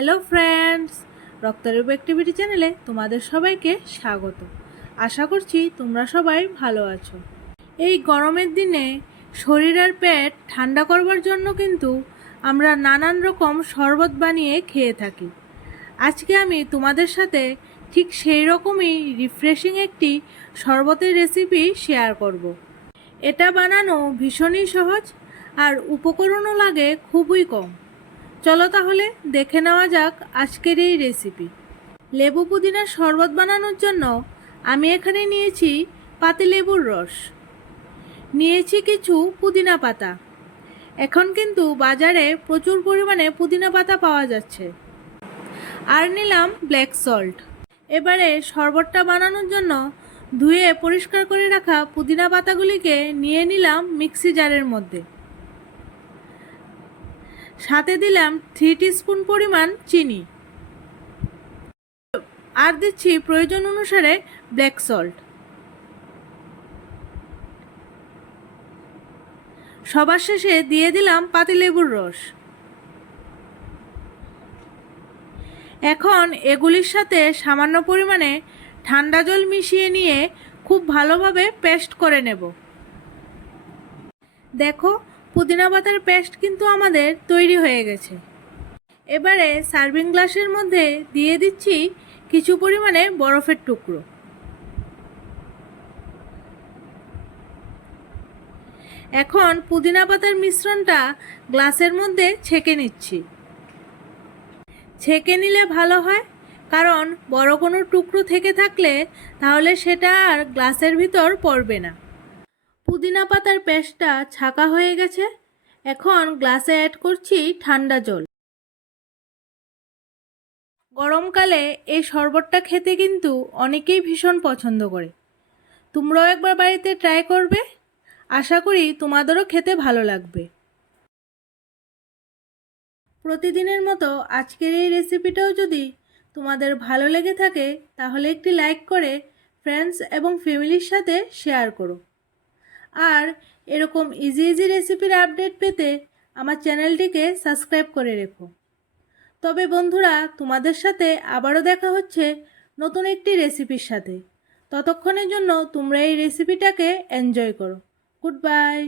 Hello friends, রিবু activity চ্যানেলে তোমাদের সবাইকে স্বাগত। আশা করছি তোমরা সবাই ভালো আছো। এই গরমের দিনে শরীর আর পেট ঠান্ডা করবার জন্য কিন্তু আমরা নানান রকম শরবত বানিয়ে খেয়ে থাকি। আজকে আমি তোমাদের সাথে ঠিক সেই রকমই রিফ্রেশিং একটি শরবতের রেসিপি শেয়ার করব। এটা বানানো ভীষণই সহজ আর উপকরণও লাগে খুবই কম। চলো তাহলে দেখে নেওয়া যাক আজকের এই রেসিপি। লেবু পুদিনার শরবত বানানোর জন্য আমি এখানে নিয়েছি পাতিলেবুর রস, নিয়েছি কিছু পুদিনা পাতা। এখন কিন্তু বাজারে প্রচুর পরিমাণে পুদিনা পাতা পাওয়া যাচ্ছে। আর নিলাম ব্ল্যাক সল্ট। এবারে শরবতটা বানানোর জন্য ধুয়ে পরিষ্কার করে রাখা পুদিনা পাতাগুলিকে নিয়ে নিলাম মিক্সি জারের মধ্যে। সাথে দিলাম 3 টিস্পুন পরিমাণ চিনি, আর দিচ্ছি প্রয়োজন অনুসারে ব্ল্যাক সল্ট। সবার শেষে দিয়ে দিলাম পাতিলেবুর রস। এখন এগুলির সাথে সামান্য পরিমাণে ঠান্ডা জল মিশিয়ে নিয়ে খুব ভালোভাবে পেস্ট করে নেব। দেখো, পুদিনা পাতার পেস্ট কিন্তু আমাদের তৈরি হয়ে গেছে। এবারে সার্ভিং গ্লাসের মধ্যে দিয়ে দিচ্ছি কিছু পরিমাণে বরফের টুকরো। এখন পুদিনা পাতার মিশ্রণটা গ্লাসের মধ্যে ছেঁকে নিচ্ছি। ছেঁকে নিলে ভালো হয়, কারণ বড় কোনো টুকরো থেকে থাকলে তাহলে সেটা আর গ্লাসের ভিতর পড়বে না। পুদিনা পাতার পেস্টটা ছাঁকা হয়ে গেছে। এখন গ্লাসে অ্যাড করছি ঠান্ডা জল। গরমকালে এই শরবতটা খেতে কিন্তু অনেকেই ভীষণ পছন্দ করে। তোমরাও একবার বাড়িতে ট্রাই করবে। আশা করি তোমাদেরও খেতে ভালো লাগবে। প্রতিদিনের মতো আজকের এই রেসিপিটাও যদি তোমাদের ভালো লেগে থাকে তাহলে একটি লাইক করে ফ্রেন্ডস এবং ফ্যামিলির সাথে শেয়ার করো। আর এরকম ইজি রেসিপির আপডেট পেতে আমার চ্যানেলটিকে সাবস্ক্রাইব করে রেখো। তবে বন্ধুরা, তোমাদের সাথে আবারও দেখা হচ্ছে নতুন একটি রেসিপির সাথে। ততক্ষণের জন্য তোমরা এই রেসিপিটাকে এনজয় করো। Good bye.